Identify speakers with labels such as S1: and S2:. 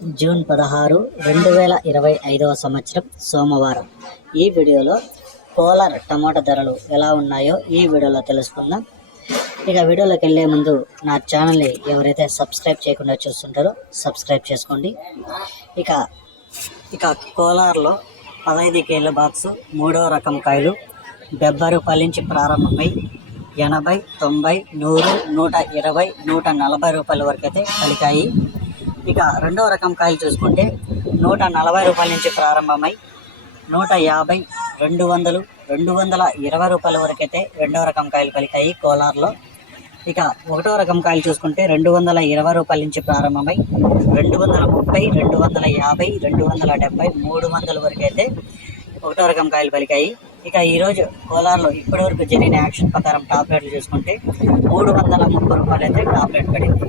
S1: June పదహారు రెండు వేల ఇరవై ఐదవ సంవత్సరం సోమవారం. ఈ వీడియోలో కోలార్ టమాటా ధరలు ఎలా ఉన్నాయో ఈ వీడియోలో తెలుసుకుందాం. ఇక వీడియోలోకి వెళ్ళే ముందు నా ఛానల్ని ఎవరైతే సబ్స్క్రైబ్ చేయకుండా చూస్తుంటారో సబ్స్క్రైబ్ చేసుకోండి. ఇక ఇక కోలార్లో పదహైదు కేళ్ళ బాక్స్ మూడవ రకం కాయలు డెబ్బై రూపాయల నుంచి ప్రారంభమై ఎనభై తొంభై నూరు నూట ఇరవై నూట నలభై రూపాయల వరకు అయితే పలికాయి. ఇక రెండవ రకం కాయలు చూసుకుంటే నూట నలభై రూపాయల నుంచి ప్రారంభమై నూట యాభై రెండు వందలు రెండు వందల ఇరవై రూపాయల వరకు అయితే రెండవ రకం కాయలు పలికాయి కోలార్లో. ఇక ఒకటో రకం కాయలు చూసుకుంటే రెండు వందల ఇరవై రూపాయల నుంచి ప్రారంభమై రెండు వందల ముప్పై రెండు వందల యాభై రెండు వందల డెబ్బై మూడు వందల వరకు అయితే ఒకటో రకం కాయలు పలికాయి. ఇక ఈరోజు కోలార్లో ఇప్పటివరకు జరిగిన యాక్షన్ ప్రకారం టాప్ రేట్లు చూసుకుంటే మూడు వందల ముప్పై రూపాయలు అయితే టాప్ రేట్ పడింది.